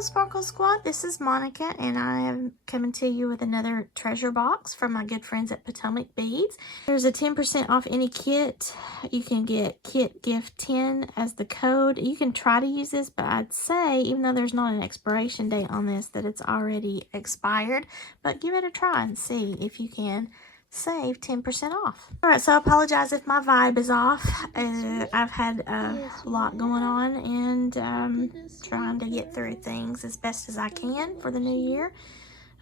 Hello Sparkle Squad, this is Monica and I am coming to you with another treasure box from my good friends at Potomac Beads. There's a 10% off any kit. You can get kit gift 10 as the code. You can try to use this, but I'd say, even though there's not an expiration date on this, that it's already expired. But give it a try and see if you can save 10% off. Alright, so I apologize if my vibe is off. I've had a lot going on and trying to get through things as best as I can for the new year.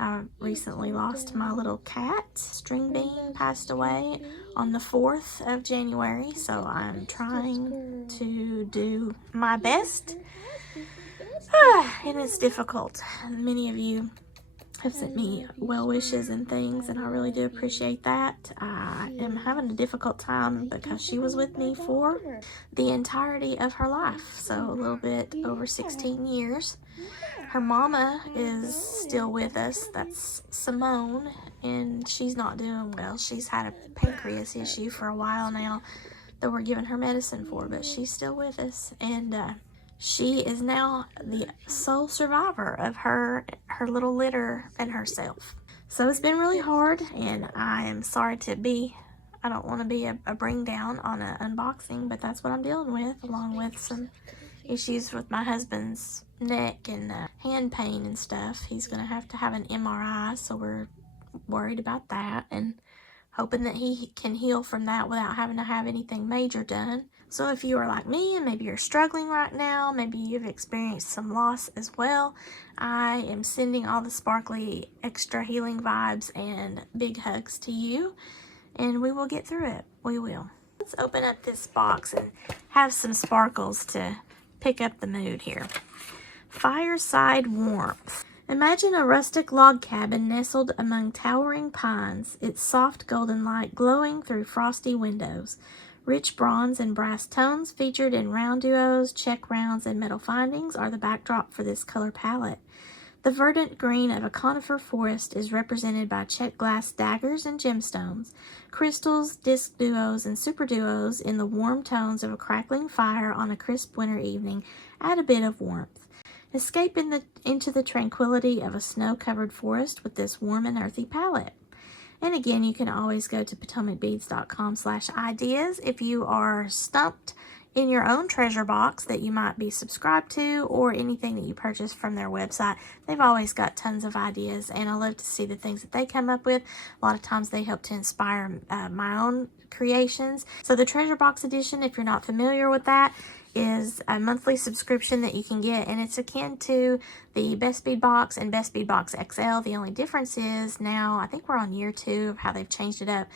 I recently lost my little cat. Stringbean passed away on the 4th of January, so I'm trying to do my best. And it's difficult. Many of you have sent me well wishes and things, and I really do appreciate that. I am having a difficult time because she was with me for the entirety of her life, so a little bit over 16 years. Her mama is still with us. That's Simone, and she's not doing well. She's had a pancreas issue for a while now that we're giving her medicine for, but she's still with us, and she is now the sole survivor of her little litter and herself. So it's been really hard, and I am sorry to be, I don't want to be a bring down on an unboxing, but that's what I'm dealing with, along with some issues with my husband's neck and hand pain and stuff. He's going to have an MRI, so we're worried about that and hoping that he can heal from that without having to have anything major done. So if you are like me and maybe you're struggling right now, maybe you've experienced some loss as well, I am sending all the sparkly extra healing vibes and big hugs to you, and we will get through it. We will. Let's open up this box and have some sparkles to pick up the mood here. Fireside warmth. Imagine a rustic log cabin nestled among towering pines, its soft golden light glowing through frosty windows. Rich bronze and brass tones featured in round duos, check rounds, and metal findings are the backdrop for this color palette. The verdant green of a conifer forest is represented by check glass daggers and gemstones. Crystals, disc duos, and super duos in the warm tones of a crackling fire on a crisp winter evening add a bit of warmth. Escape into the tranquility of a snow-covered forest with this warm and earthy palette. And again, you can always go to potomacbeads.com/ideas if you are stumped in your own treasure box that you might be subscribed to, or anything that you purchase from their website. They've always got tons of ideas, and I love to see the things that they come up with. A lot of times they help to inspire my own creations. So the treasure box edition, if you're not familiar with that, is a monthly subscription that you can get, and it's akin to the Best Bead Box and Best Bead Box XL. The only difference is now, I think we're on year 2 of how they've changed it up,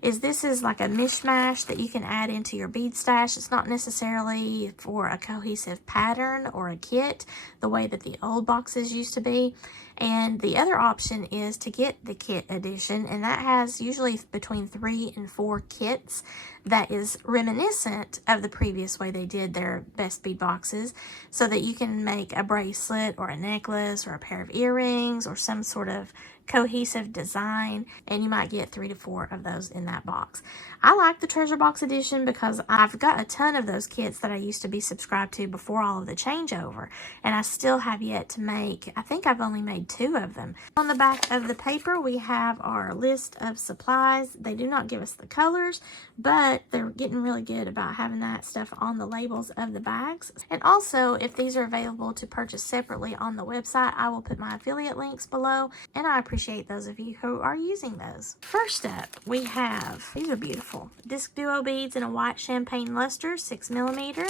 is this is like a mishmash that you can add into your bead stash. It's not necessarily for a cohesive pattern or a kit the way that the old boxes used to be. And the other option is to get the kit edition, and that has usually between 3 and 4 kits that is reminiscent of the previous way they did their Best Bead boxes, so that you can make a bracelet or a necklace or a pair of earrings or some sort of cohesive design, and you might get 3 to 4 of those in that box. I like the treasure box edition because I've got a ton of those kits that I used to be subscribed to before all of the changeover, and I still have yet to make, I think I've only made 2 of them. On the back of the paper we have our list of supplies. They do not give us the colors, but they're getting really good about having that stuff on the labels of the bags. And also, if these are available to purchase separately on the website, I will put my affiliate links below, and I appreciate those of you who are using those. First up, we have, these are beautiful, disc duo beads in a white champagne luster, 6mm.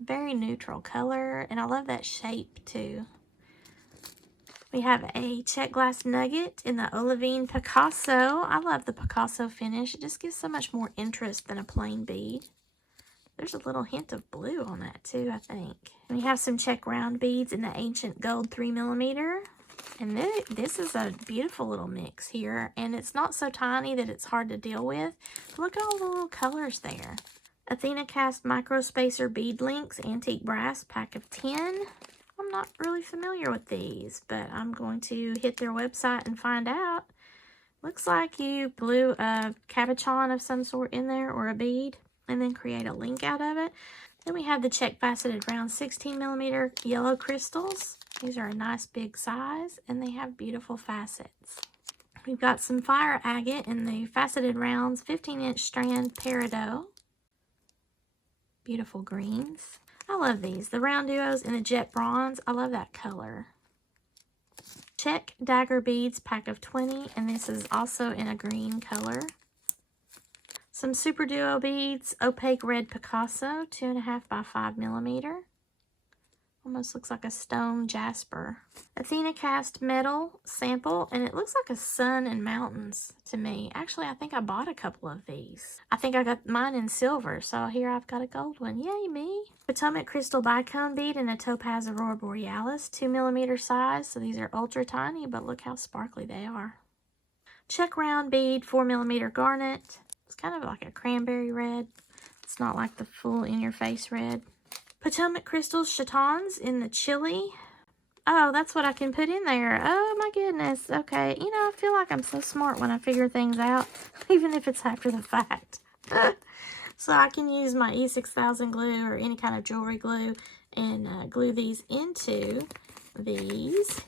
Very neutral color, and I love that shape too. We have a check glass nugget in the olivine Picasso. I love the Picasso finish. It just gives so much more interest than a plain bead. There's a little hint of blue on that too, I think. And we have some check round beads in the ancient gold 3mm. And this is a beautiful little mix here, and it's not so tiny that it's hard to deal with. Look at all the little colors there. Athena Cast Micro Spacer Bead Links, Antique Brass, pack of 10. I'm not really familiar with these, but I'm going to hit their website and find out. Looks like you glue a cabochon of some sort in there, or a bead, and then create a link out of it. Then we have the check faceted round 16mm yellow crystals. These are a nice big size and they have beautiful facets. We've got some fire agate in the faceted rounds 15-inch strand peridot. Beautiful greens. I love these. The round duos in the jet bronze. I love that color. Check dagger beads, pack of 20, and this is also in a green color. Some super duo beads, opaque red Picasso, 2.5 by 5mm. Almost looks like a stone jasper. Athena cast metal sample, and it looks like a sun and mountains to me. Actually, I think I bought a couple of these. I think I got mine in silver, so here I've got a gold one. Yay me! Potomac crystal bicone bead in a topaz aurora borealis, 2mm size. So these are ultra tiny, but look how sparkly they are. Check round bead, 4mm garnet. It's kind of like a cranberry red. It's not like the full in-your-face red. Potomac crystals chatons in the chili. Oh, that's what I can put in there. Oh my goodness. Okay, you know, I feel like I'm so smart when I figure things out, even if it's after the fact. So I can use my E6000 glue or any kind of jewelry glue and glue these into these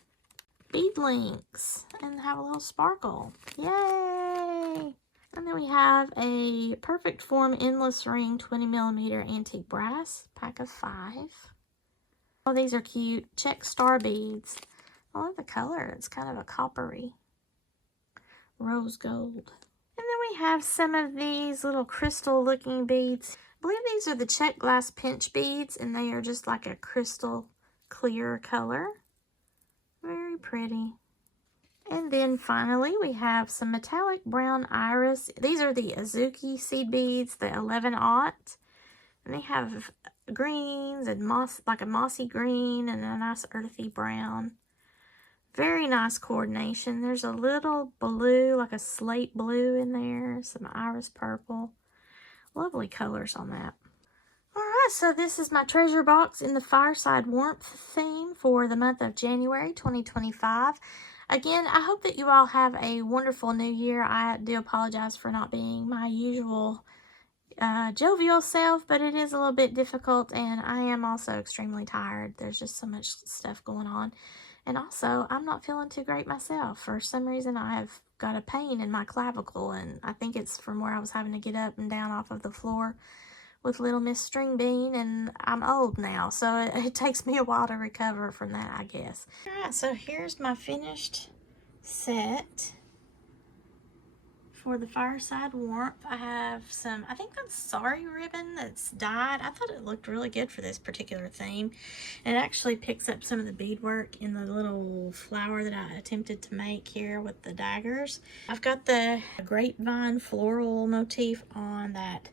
bead links and have a little sparkle. Yay! And then we have a perfect form endless ring 20mm antique brass, pack of 5. Oh, these are cute. Check star beads. I love the color. It's kind of a coppery rose gold. And then we have some of these little crystal looking beads. I believe these are the check glass pinch beads, and they are just like a crystal clear color. Very pretty. And then finally, we have some metallic brown iris. These are the Azuki seed beads, the 11-aught. And they have greens and moss, like a mossy green and a nice earthy brown. Very nice coordination. There's a little blue, like a slate blue in there. Some iris purple. Lovely colors on that. Alright, so this is my treasure box in the Fireside Warmth theme for the month of January 2025. Again, I hope that you all have a wonderful new year. I do apologize for not being my usual jovial self, but it is a little bit difficult, and I am also extremely tired. There's just so much stuff going on. And also, I'm not feeling too great myself. For some reason, I've got a pain in my clavicle, and I think it's from where I was having to get up and down off of the floor with little Miss Stringbean, and I'm old now, so it takes me a while to recover from that, I guess. Alright, so here's my finished set for the Fireside Warmth. I have some, I think that's sari ribbon that's dyed. I thought it looked really good for this particular theme. And it actually picks up some of the beadwork in the little flower that I attempted to make here with the daggers. I've got the grapevine floral motif on that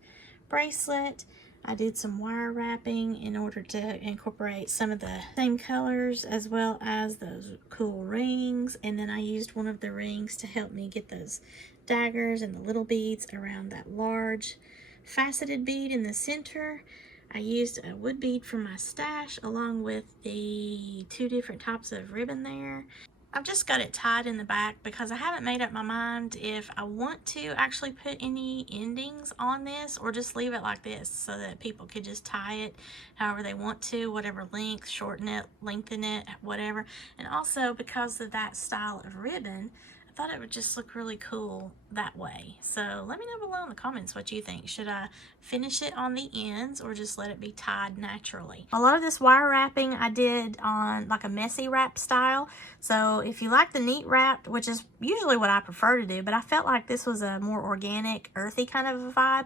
bracelet. I did some wire wrapping in order to incorporate some of the same colors as well as those cool rings, and then I used one of the rings to help me get those daggers and the little beads around that large faceted bead in the center. I used a wood bead from my stash along with the 2 different types of ribbon there. I've just got it tied in the back because I haven't made up my mind if I want to actually put any endings on this or just leave it like this so that people could just tie it however they want to, whatever length, shorten it, lengthen it, whatever. And also because of that style of ribbon, I thought it would just look really cool that way. So let me know below in the comments what you think. Should I finish it on the ends or just let it be tied naturally? A lot of this wire wrapping I did on like a messy wrap style. So if you like the neat wrapped, which is usually what I prefer to do, but I felt like this was a more organic, earthy kind of a vibe,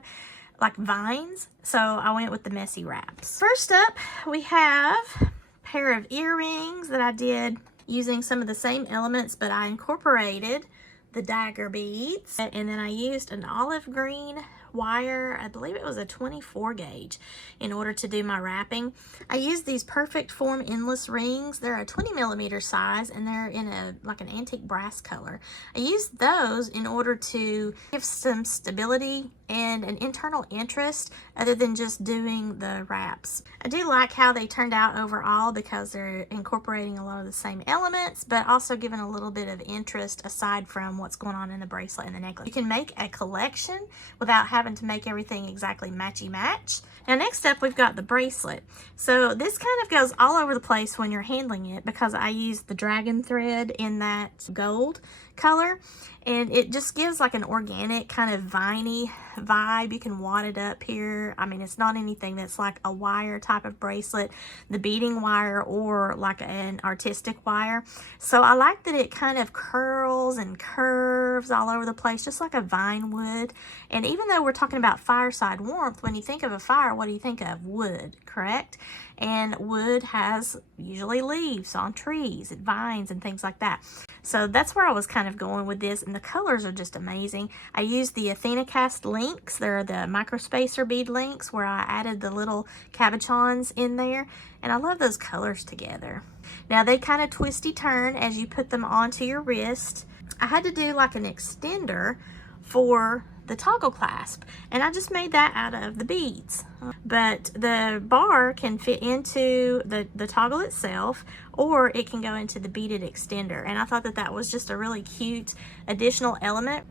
like vines. So I went with the messy wraps. First up, we have a pair of earrings that I did using some of the same elements, but I incorporated the dagger beads, and then I used an olive green wire, I believe it was a 24 gauge, in order to do my wrapping. I used these perfect form endless rings. They're a 20mm size and they're in a like an antique brass color. I used those in order to give some stability and an internal interest other than just doing the wraps. I do like how they turned out overall because they're incorporating a lot of the same elements, but also giving a little bit of interest aside from what's going on in the bracelet and the necklace. You can make a collection without having having to make everything exactly matchy match. Now next up we've got the bracelet. So this kind of goes all over the place when you're handling it because I used the dragon thread in that gold color, and it just gives like an organic kind of viney vibe. You can wad it up here. I mean, it's not anything that's like a wire type of bracelet, the beading wire, or like an artistic wire. So I like that it kind of curls and curves all over the place, just like a vine would. And even though we're talking about fireside warmth, when you think of a fire, what do you think of? Wood, correct? And wood has usually leaves on trees and vines and things like that. So that's where I was kind of going with this, and the colors are just amazing. I used the Athena cast links. They're the microspacer bead links where I added the little cabochons in there, and I love those colors together. Now they kind of twisty turn as you put them onto your wrist. I had to do like an extender for the toggle clasp, and I just made that out of the beads, but the bar can fit into the toggle itself, or it can go into the beaded extender, and I thought that that was just a really cute additional element.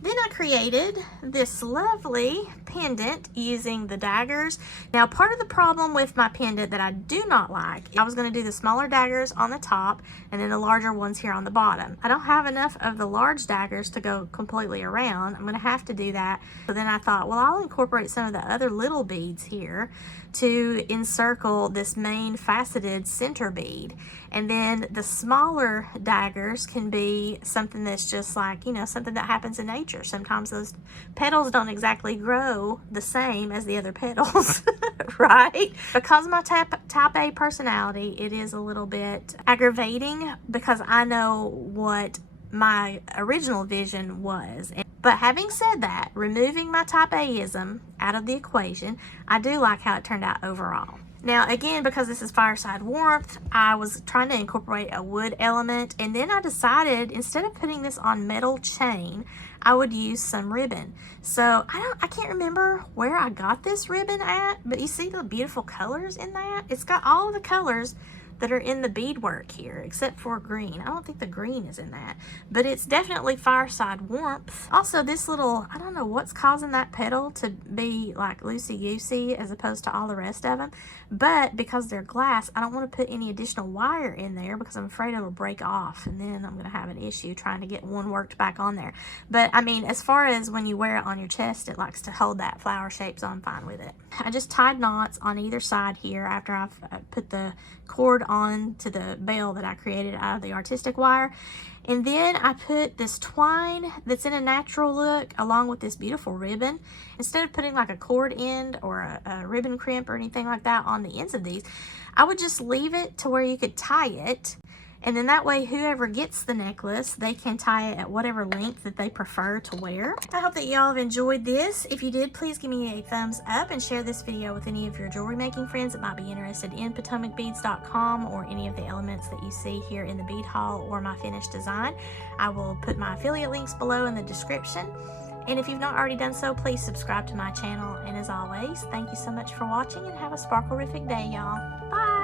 Then I created this lovely pendant using the daggers. Now, part of the problem with my pendant that I do not like, I was going to do the smaller daggers on the top and then the larger ones here on the bottom. I don't have enough of the large daggers to go completely around. I'm going to have to do that. So then I thought, well, I'll incorporate some of the other little beads here to encircle this main faceted center bead. And then the smaller daggers can be something that's just like, you know, something that happens in nature. Sometimes those petals don't exactly grow the same as the other petals, right? Because of my type A personality, it is a little bit aggravating because I know what my original vision was. But having said that, removing my type A-ism out of the equation, I do like how it turned out overall. Now again, because this is fireside warmth, I was trying to incorporate a wood element, and then I decided instead of putting this on metal chain, I would use some ribbon. So I can't remember where I got this ribbon at, but you see the beautiful colors in that? It's got all of the colors that are in the beadwork here, except for green. I don't think the green is in that, but it's definitely fireside warmth. Also, this little, I don't know what's causing that petal to be like loosey-goosey as opposed to all the rest of them, but because they're glass, I don't want to put any additional wire in there because I'm afraid it'll break off, and then I'm gonna have an issue trying to get one worked back on there. But I mean, as far as when you wear it on your chest, it likes to hold that flower shape, so I'm fine with it. I just tied knots on either side here after I've put the cord on to the bell that I created out of the artistic wire, and then I put this twine that's in a natural look along with this beautiful ribbon. Instead of putting like a cord end or a ribbon crimp or anything like that on the ends of these, I would just leave it to where you could tie it, and then that way whoever gets the necklace, they can tie it at whatever length that they prefer to wear. I hope that y'all have enjoyed this. If you did, please give me a thumbs up and share this video with any of your jewelry making friends that might be interested in potomacbeads.com or any of the elements that you see here in the bead haul or my finished design. I will put my affiliate links below in the description. And if you've not already done so, please subscribe to my channel. And as always, thank you so much for watching, and have a sparkle-rific day, y'all. Bye!